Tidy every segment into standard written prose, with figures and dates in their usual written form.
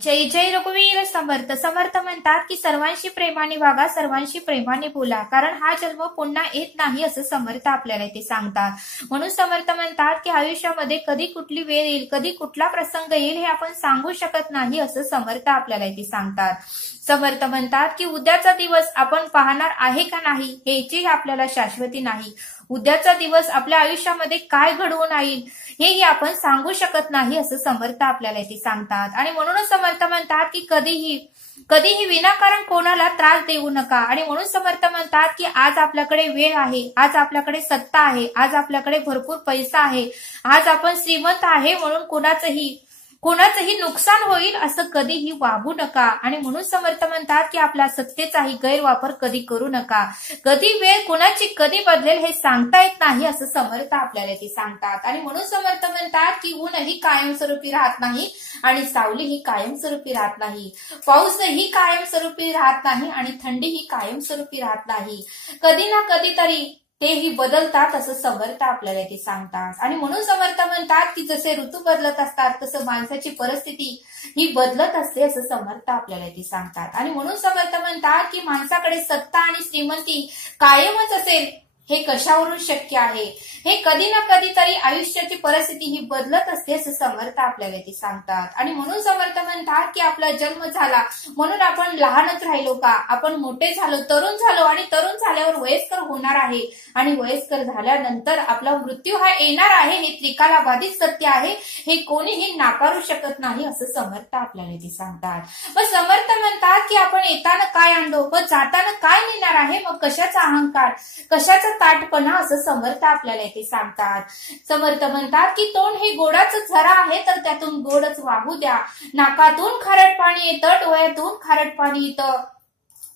जय जय रघुवीर समर्थ. समर्थ म्हणतात की सर्वांशी प्रेमाने वागा, सर्वांशी प्रेमाने बोला, कारण हा जन्म पुन्हा येत नाही असं समर्थ आपल्याला ते सांगतात. म्हणून समर्थ म्हणतात की आयुष्यामध्ये कधी कुठली वेळ येईल, कधी कुठला प्रसंग येईल हे आपण सांगू शकत नाही असं समर्थ आपल्याला ते सांगतात. समर्थ म्हणतात की उद्याचा दिवस आपण पाहणार आहे का नाही ह्याची आपल्याला शाश्वती नाही. उद्याचा दिवस आपल्या आयुष्यामध्ये काय घडवून येईल हेही आपण सांगू शकत नाही असं समर्थ आपल्याला ते सांगतात. आणि म्हणूनच समर्थ म्हणतात की कधीही विनाकारण कोणाला त्रास देऊ नका. आणि म्हणून समर्थ म्हणतात की आज आपल्याकडे वेळ आहे, आज आपल्याकडे सत्ता आहे, आज आपल्याकडे भरपूर पैसा आहे, आज आपण श्रीमंत आहे, म्हणून कोणाचंही नुकसान होईल असं कधीही वागू नका. आणि म्हणून समर्थ म्हणतात की आपल्या सत्तेचाही गैरवापर कधी करू नका. कधी वेळ कुणाची कधी बदलेल हे सांगता येत नाही असं समर्थ आपल्याला ते सांगतात. आणि म्हणून समर्थ म्हणतात की ऊनही कायमस्वरूपी राहत नाही आणि सावलीही कायमस्वरूपी राहत नाही, पाऊसही कायमस्वरूपी राहत नाही आणि थंडीही कायमस्वरूपी राहत नाही. कधी ना कधीतरी तेही बदलतात असं समर्थ आपल्याला ते सांगतात. आणि म्हणून समर्थ म्हणतात की जसे ऋतू बदलत असतात तसं माणसाची परिस्थिती ही बदलत असते असं समर्थ आपल्याला ते सांगतात. आणि म्हणून समर्थ म्हणतात की माणसाकडे सत्ता आणि श्रीमंती कायमच असेल हे कशावरून शक्य आहे. हे कधी ना कधीतरी आयुष्याची परिस्थिती ही बदलत असते असं समर्थ आपल्याला ते सांगतात. आणि म्हणून समर्थ म्हणतात की आपला जन्म झाला म्हणून आपण लहानच राहिलो का, आपण मोठे झालो, तरुण झालो आणि तरुण झाल्यावर वयस्कर होणार आहे आणि वयस्कर झाल्यानंतर आपला मृत्यू हा येणार आहे हे त्रिकालाबाधित सत्य आहे, हे कोणीही नाकारू शकत नाही असं समर्थ आपल्याला ते सांगतात. मग समर्थ म्हणतात की आपण येताना काय आणलो व जाताना काय नेणार आहे, मग कशाचा अहंकार, कशाचा ताटपणा असं समर्थ आपल्याला ते सांगतात. समर्थ म्हणतात की तोंड हे गोडाचं झरा आहे तर त्यातून गोडच वाहू द्या. नाकातून खारट पाणी येतं, डोळ्यातून खारट पाणी येतं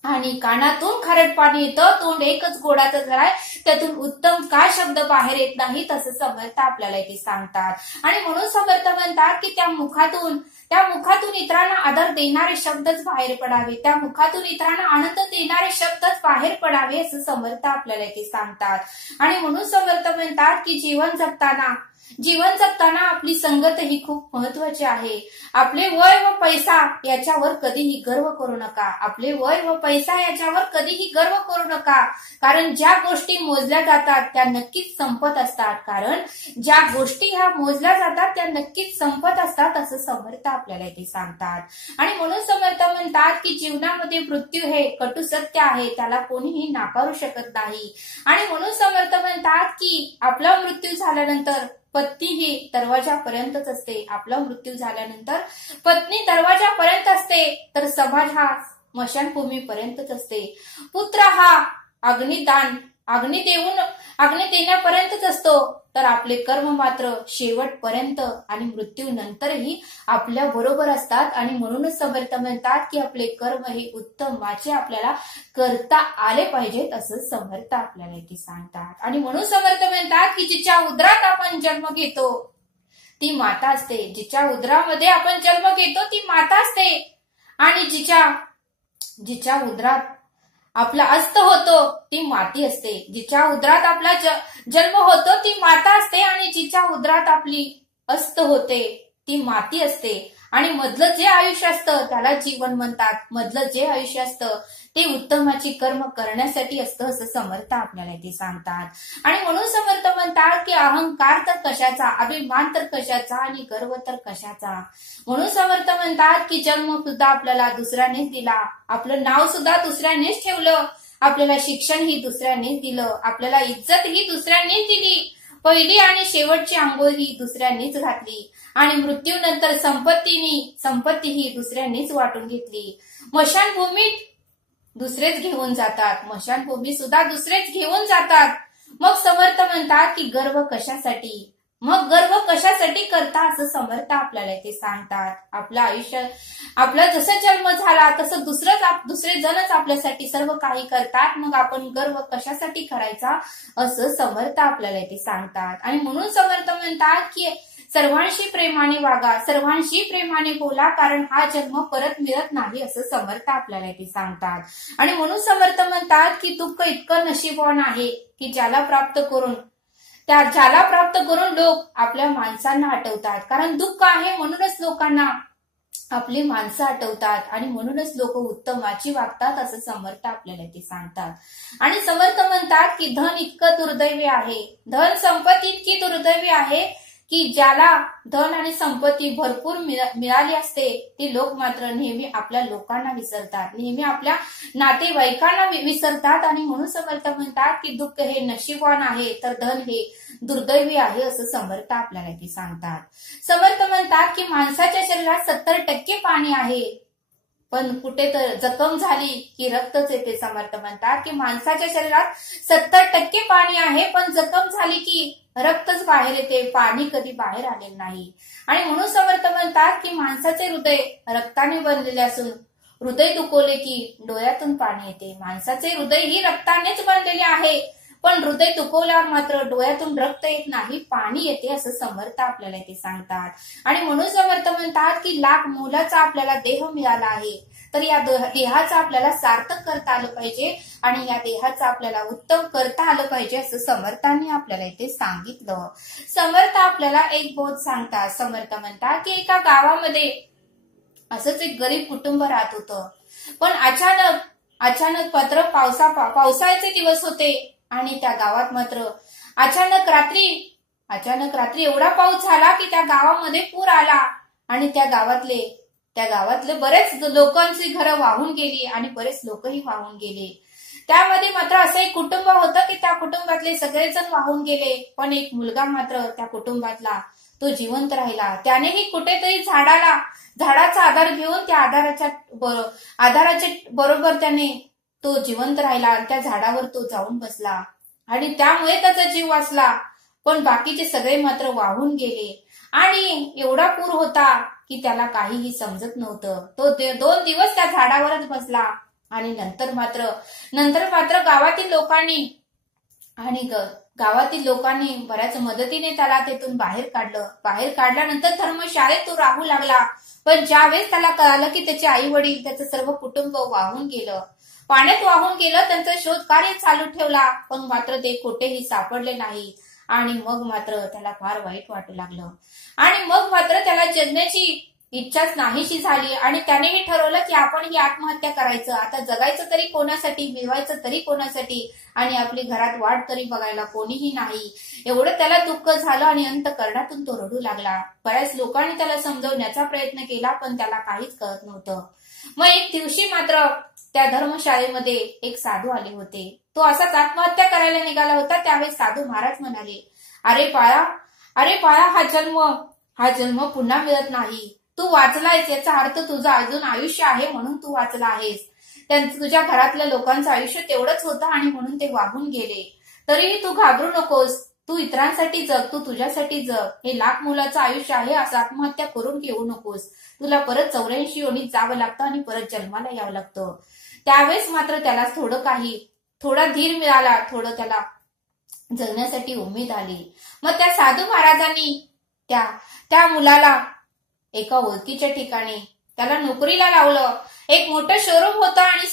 आणि कानातून खारट पाणी येतं. तोंड एकच गोडाचं झरा आहे, त्यातून उत्तम काय शब्द बाहेर येत नाही तसं समर्थ आपल्याला ते सांगतात. आणि म्हणून समर्थ म्हणतात की त्या मुखातून इतरांना आदर देणारे शब्दच बाहेर पडावे, त्या मुखातून इतरांना आनंद देणारे शब्दच बाहेर पडावे असं समर्थ आपल्याला ते सांगतात. आणि म्हणून समर्थ म्हणतात की जीवन जगताना आपली संगत ही खूप महत्वाची आहे. आपले वय व पैसा याच्यावर कधीही गर्व करू नका, आपले वय व पैसा याच्यावर कधीही गर्व करू नका, कारण ज्या गोष्टी मोजल्या जातात त्या नक्कीच संपत असतात, कारण ज्या गोष्टी ह्या मोजल्या जातात त्या नक्कीच संपत असतात असं समर्थ आपल्याला ते सांगतात. आणि म्हणून समर्थ म्हणतात की जीवनामध्ये मृत्यू हे कटू सत्य आहे, त्याला कोणीही नाकारू शकत नाही. आणि म्हणून समर्थ म्हणतात की आपला मृत्यू झाल्यानंतर पत्नी ही दरवाजापर्यंतच असते, आपला मृत्यू झाल्यानंतर पत्नी दरवाजापर्यंत असते तर समाज हा स्मशानभूमीपर्यंतच असते. पुत्र हा अग्नी देण्यापर्यंतच असतो तर आपले कर्म मात्र शेवटपर्यंत आणि मृत्यूनंतरही आपल्या बरोबर असतात. आणि म्हणूनच समर्थ म्हणतात की आपले कर्म हे उत्तमाचे आपल्याला करता आले पाहिजेत असं समर्थ आपल्याला ते सांगतात. आणि म्हणून समर्थ म्हणतात की जिच्या उदरात आपण जन्म घेतो ती माता असते, जिच्या उदरामध्ये आपण जन्म घेतो ती माता असते. आणि जिच्या उदरात आपला अस्त होतो ती माती असते, जिच्या उदरात आपला जन्म होतो ती माता असते आणि जिच्या उदरात आपली अस्त होते ती माती असते. आणि मधलं जे आयुष्य असतं त्याला जीवन म्हणतात, मधलं जे आयुष्य असतं ते उत्तमाची कर्म करण्यासाठी असतं असं समर्थ आपल्याला ते सांगतात. आणि म्हणून समर्थ म्हणतात की अहंकार तर कशाचा, अभिमान तर कशाचा आणि गर्व तर कशाचा. म्हणून समर्थ म्हणतात की जन्म सुद्धा आपल्याला दुसऱ्यानेच दिला, आपलं नाव सुद्धा दुसऱ्यानेच ठेवलं, आपल्याला शिक्षण ही दुसऱ्यानेच दिलं, आपल्याला इज्जत ही दुसऱ्यानेच दिली, पहिली आणि शेवटची आंघोळ ही दुसऱ्यांनीच घातली आणि मृत्यूनंतर संपत्ती ही दुसऱ्यांनीच वाटून घेतली. मशानभूमीत दुसरेच घेऊन जातात, मशानभूमी सुद्धा दुसरेच घेऊन जातात. मग समर्थ म्हणतात की गर्व कशासाठी करता असं समर्थ आपल्याला ते सांगतात. आपलं आयुष्य, आपला जसं जन्म झाला तसं दुसरे जणच आपल्यासाठी सर्व काही करतात, मग आपण गर्व कशासाठी करायचा असं समर्थ आपल्याला ते सांगतात. आणि म्हणून समर्थ म्हणतात की सर्वांशी प्रेमाने वागा, सर्वांशी प्रेमाने बोला, कारण हा जन्म परत मिळत नाही असं समर्थ आपल्याला ते सांगतात. आणि म्हणून समर्थ म्हणतात की दुःख इतकं नशीबवान आहे की ज्याला प्राप्त करून लोक आपल्या माणसांना आठवतात, कारण दुःख आहे म्हणूनच लोकांना आपली माणसं आठवतात आणि म्हणूनच लोक उत्तमाची वागतात असं समर्थ आपल्याला ते सांगतात. आणि समर्थ म्हणतात की धन इतकं दुर्दैवी आहे, धन संपत्ती इतकी दुर्दैवी आहे की ज्याला धन आणि संपत्ती भरपूर मिळाली असते ते लोक मात्र नेहमी आपल्या लोकांना विसरतात, नेहमी आपल्या नातेवाईकांना विसरतात. आणि म्हणून समर्थ म्हणतात की दुःख हे नशीबवान आहे तर धन हे दुर्दैवी आहे असं समर्थ आपल्याला ते सांगतात. समर्थ म्हणतात की माणसाच्या शरीरात 70% पाणी आहे, पण कुठे तर जखम झाली की रक्तच येते. समर्थ म्हणतात की माणसाच्या शरीरात 70% पाणी आहे, पण जखम झाली की रक्तच बाहेर येते, पाणी कधी बाहेर आलेलं नाही. आणि म्हणून समर्थ म्हणतात की माणसाचे हृदय रक्ताने बनलेले असून हृदय दुखवले की डोळ्यातून पाणी येते. माणसाचे हृदय ही रक्तानेच बनलेले आहे, पण हृदय दुखवल्यावर मात्र डोळ्यातून रक्त येत नाही, पाणी येते असं समर्थ आपल्याला ते सांगतात. आणि म्हणून समर्थ म्हणतात की लाख मोलाचा आपल्याला देह मिळाला आहे, तर या देहाचं आपल्याला सार्थक करता आलं पाहिजे आणि या देहाचं आपल्याला उत्तम करता आलं पाहिजे असं समर्थांनी आपल्याला इथे सांगितलं. समर्थ आपल्याला एक बोध सांगतात. समर्थ म्हणतात की एका गावामध्ये असंच एक गरीब कुटुंब राहत होतं, पण अचानक मात्र पावसाळ्याचे दिवस होते आणि त्या गावात मात्र अचानक रात्री एवढा पाऊस झाला की त्या गावामध्ये पूर आला आणि त्या गावातले बरेच लोकांची घरं वाहून गेली आणि बरेच लोकही वाहून गेले. त्यामध्ये मात्र असं एक कुटुंब होतं की त्या कुटुंबातले सगळेजण वाहून गेले, पण एक मुलगा मात्र त्या कुटुंबातला तो जिवंत राहिला. त्यानेही कुठेतरी झाडाचा आधार घेऊन त्या आधाराच्या बरोबर त्याने तो जिवंत राहिला आणि त्या झाडावर तो जाऊन बसला आणि त्यामुळे त्याचा जीव वाचला. पण बाकीचे सगळे मात्र वाहून गेले आणि एवढा पूर होता की त्याला काहीही समजत नव्हतं. तो 2 दिवस त्या झाडावरच बसला आणि नंतर मात्र गावातील लोकांनी बऱ्याच मदतीने त्याला तेथून बाहेर काढलं. बाहेर काढल्यानंतर धर्मशाळेत तो राहू लागला. पण ज्यावेळेस त्याला कळालं की त्याचे आई वडील त्याचं सर्व कुटुंब वाहून गेलं, पाण्यात वाहून गेलं, त्यांचा शोध कार्य चालू ठेवला, पण मात्र ते कुठेही सापडले नाही. आणि मग मात्र त्याला फार वाईट वाटू लागलं आणि मग मात्र त्याला जगण्याची इच्छाच नाहीशी झाली आणि त्यानेही ठरवलं की आपण ही आत्महत्या करायचं. आता जगायचं तरी कोणासाठी, मिळवायचं तरी कोणासाठी आणि आपली घरात वाट तरी बघायला कोणीही नाही. एवढं त्याला दुःख झालं आणि अंतःकरणातून तो रडू लागला. बऱ्याच लोकांनी त्याला समजवण्याचा प्रयत्न केला, पण त्याला काहीच कळत नव्हतं. मग एक दिवशी मात्र त्या धर्मशाळेमध्ये एक साधू आले होते. तो असाच आत्महत्या करायला निघाला होता. त्यावेळेस साधू महाराज म्हणाले, अरे बाळा हा जन्म पुन्हा मिळत नाही. तू वाचलायस याचा अर्थ तुझं अजून आयुष्य आहे म्हणून तू वाचला आहेस. तुझ्या घरातल्या लोकांचं आयुष्य तेवढंच होतं आणि म्हणून ते वाहून गेले. तरीही तू घाबरू नकोस. तू इतरांसाठी जग, तू तुझ्यासाठी जग. हे लाख मुलाचं आयुष्य आहे असं आत्महत्या करून घेऊ नकोस. तुला परत 84 योनीत जावं लागतं आणि परत जन्माला यावं लागतं. त्यावेळेस मात्र त्याला थोडा धीर मिळाला, थोडं त्याला जगण्यासाठी उमेद आली. मग त्या साधू महाराजांनी त्या मुलाला एका ओळखीच्या ठिकाणी त्याला नोकरीला लावलं. एक मोठं शोरूम होतं आणि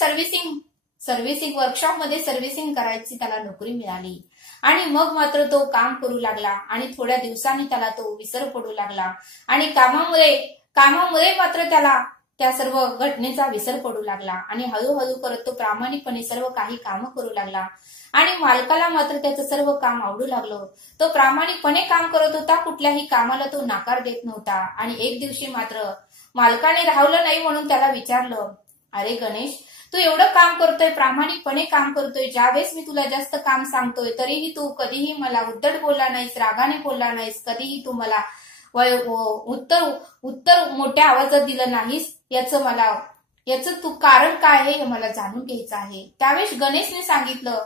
सर्व्हिसिंग वर्कशॉप मध्ये सर्व्हिसिंग करायची त्याला नोकरी मिळाली. आणि मग मात्र तो काम करू लागला आणि थोड्या दिवसांनी त्याला तो विसर पडू लागला आणि कामामुळे मात्र त्याला त्या सर्व घटनेचा विसर पडू लागला आणि हळूहळू करत तो प्रामाणिकपणे सर्व काही कामं करू लागला आणि मालकाला मात्र त्याचं सर्व काम आवडू लागलं. तो प्रामाणिकपणे काम करत होता, कुठल्याही कामाला तो नकार देत नव्हता. आणि एक दिवशी मात्र मालकाने राहवलं नाही म्हणून त्याला विचारलं, अरे गणेश, तू एवढं काम करतोय, प्रामाणिकपणे काम करतोय, ज्यावेळेस मी तुला जास्त काम सांगतोय तरीही तू कधीही मला उद्धट बोलला नाहीस, रागाने बोलला नाहीस, कधीही तू मला उत्तर मोठ्या आवाजात दिलं नाहीस. याचं तू कारण काय आहे हे मला जाणून घ्यायचं आहे. त्यावेळेस गणेशने सांगितलं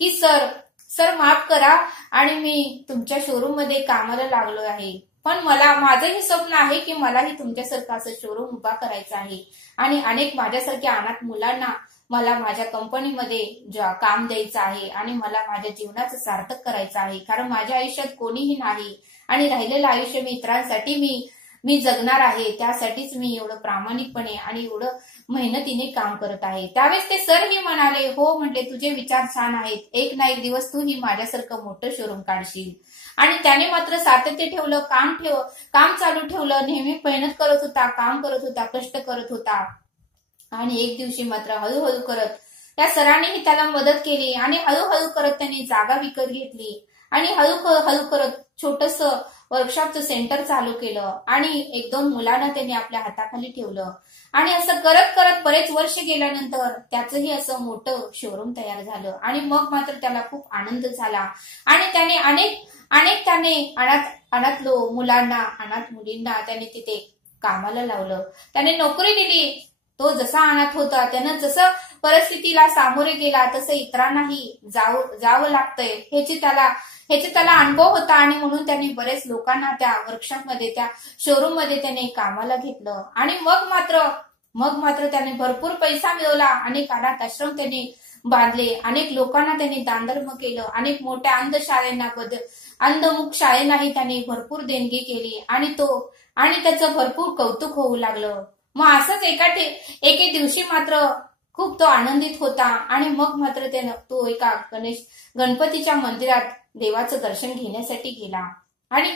की सर माफ करा आणि मी तुमच्या शोरूम मध्ये कामाला लागलो आहे, पण माझंही स्वप्न आहे की मलाही तुमच्यासारखं असं शोरूम उभा करायचं आहे आणि अनेक माझ्यासारख्या अनाथ मुलांना मला माझ्या कंपनीमध्ये काम द्यायचं आहे आणि मला माझ्या जीवनाचं सार्थक करायचं आहे. कारण माझ्या आयुष्यात कोणीही नाही आणि राहिलेलं आयुष्य मी इतरांसाठी मी जगणार आहे, त्यासाठीच मी एवढं प्रामाणिकपणे आणि एवढं मेहनतीने काम करत आहे. त्यावेळेस ते सरही म्हणाले, हो म्हटले, तुझे विचार छान आहेत, एक ना एक दिवस तू ही माझ्यासारखं मोठं शोरूम काढशील. आणि त्याने मात्र सातत्य ठेवलं, काम चालू ठेवलं, नेहमी मेहनत करत होता, काम करत होता, कष्ट करत होता. आणि एक दिवशी मात्र हळूहळू करत त्या सरांनीही त्याला मदत केली आणि हळूहळू करत त्यांनी जागा विकत घेतली आणि हळूहळू करत छोटस वर्कशॉपचं सेंटर चालू केलं आणि एक दोन मुलांना त्यांनी आपल्या हाताखाली ठेवलं. आणि असं करत करत बरेच वर्ष गेल्यानंतर त्याचंही असं मोठं शोरूम तयार झालं. आणि मग मात्र त्याला खूप आनंद झाला आणि त्याने अनेक त्याने अनाथ मुलांना, अनाथ मुलींना त्याने तिथे कामाला लावलं, त्याने नोकरी दिली. तो जसा अनाथ होता, त्यानं जसं परिस्थितीला सामोरे गेला तसं इतरांनाही जावं लागतंय ह्याची त्याला अनुभव होता. आणि म्हणून त्यांनी बरेच लोकांना त्या वर्कशॉपमध्ये, त्या शोरूम मध्ये त्याने कामाला घेतलं. आणि मग मात्र त्याने भरपूर पैसा मिळवला, अनेक अनाथ आश्रम त्याने बांधले, अनेक लोकांना त्यांनी दानधर्म केलं, अनेक मोठ्या अंधमुख शाळेनाही त्यांनी भरपूर देणगी केली आणि त्याचं भरपूर कौतुक होऊ लागलं. मग असंच एके दिवशी मात्र खूप तो आनंदित होता आणि मग मात्र तो एका गणपतीच्या मंदिरात देवाचं दर्शन घेण्यासाठी गेला. आणि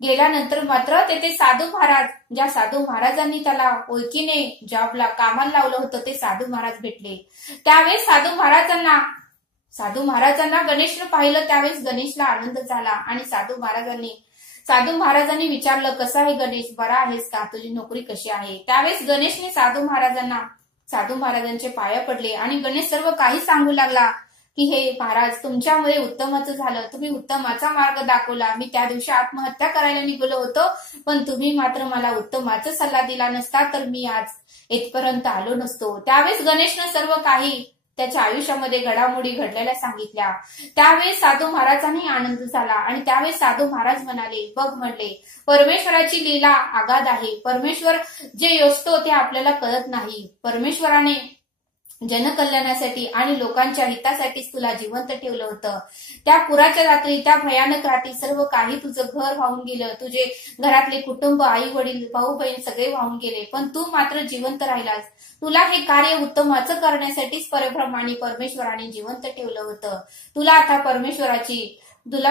गेल्यानंतर मात्र तेथे साधू महाराज, ज्या साधू महाराजांनी त्याला ओळखीने जॉबला कामाला लावलं होतं, ते साधू महाराज भेटले. त्यावेळेस साधू महाराजांना गणेशनं पाहिलं. त्यावेळेस गणेशला आनंद झाला आणि साधू महाराजांनी विचारलं, कसा आहे गणेश, बरा आहेस का, तुझी नोकरी कशी आहे. त्यावेळेस गणेशने साधू महाराजांचे पाया पडले आणि गणेश सर्व काही सांगू लागला की हे महाराज, तुमच्यामुळे उत्तमाचं झालं, तुम्ही उत्तमाचा मार्ग दाखवला. मी त्या दिवशी आत्महत्या करायला निघालो होतो, पण तुम्ही मात्र मला उत्तमाचा सल्ला दिला नसता तर मी आज इथपर्यंत आलो नसतो. त्यावेळेस गणेशनं सर्व काही त्याच्या आयुष्यामध्ये घडामोडी घडलेल्या सांगितल्या. त्यावेळेस साधू महाराजांनी आनंद झाला आणि त्यावेळेस साधू महाराज म्हणाले, बघ म्हणले, परमेश्वराची लीला आगाध आहे. परमेश्वर जे योजतो ते आपल्याला कळत नाही. परमेश्वराने जनकल्याणासाठी आणि लोकांच्या हितासाठीच तुला जिवंत ठेवलं होतं. त्या पुराच्या रात्री, त्या भयानक रात्री सर्व काही, तुझं घर वाहून गेलं, तुझे घरातले कुटुंब, आई वडील, भाऊ बहीण सगळे वाहून गेले, पण तू मात्र जिवंत राहिलास. तुला हे कार्य उत्तमाचं करण्यासाठीच परब्रह्माने, परमेश्वराने जिवंत ठेवलं होतं. तुला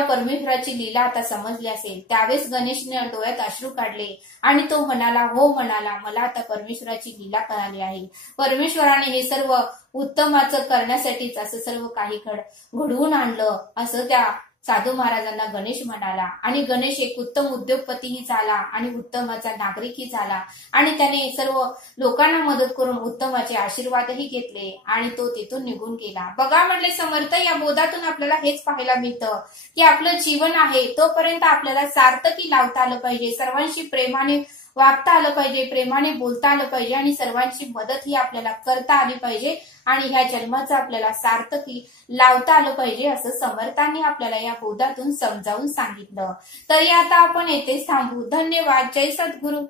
परमेश्वराची लीला आता समजली असेल. त्यावेळेस गणेशने डोळ्यात अश्रू काढले आणि तो म्हणाला, हो म्हणाला, मला आता परमेश्वराची लीला कळाली आहे. परमेश्वराने हे सर्व उत्तमाचं करण्यासाठीच असं सर्व काही घडवून आणलं, असं त्या साधू महाराजांना गणेश म्हणाला. आणि गणेश एक उत्तम उद्योगपतीही झाला आणि उत्तमाचा नागरिकही झाला आणि त्याने सर्व लोकांना मदत करून उत्तमाचे आशीर्वादही घेतले आणि तो तिथून निघून गेला. बघा म्हटले समर्थ, या बोधातून आपल्याला हेच पाहायला मिळतं की आपलं जीवन आहे तोपर्यंत आपल्याला सार्थकी लावता आलं पाहिजे, सर्वांशी प्रेमाने वागता आलं पाहिजे, प्रेमाने बोलता आलं पाहिजे आणि सर्वांची मदत ही आपल्याला करता आली पाहिजे आणि ह्या जन्माचं आपल्याला सार्थकी लावता आलं पाहिजे, असं समर्थांनी आपल्याला या बोधातून समजावून सांगितलं. तरी आता आपण येथेच थांबू. धन्यवाद. जय सद्गुरू.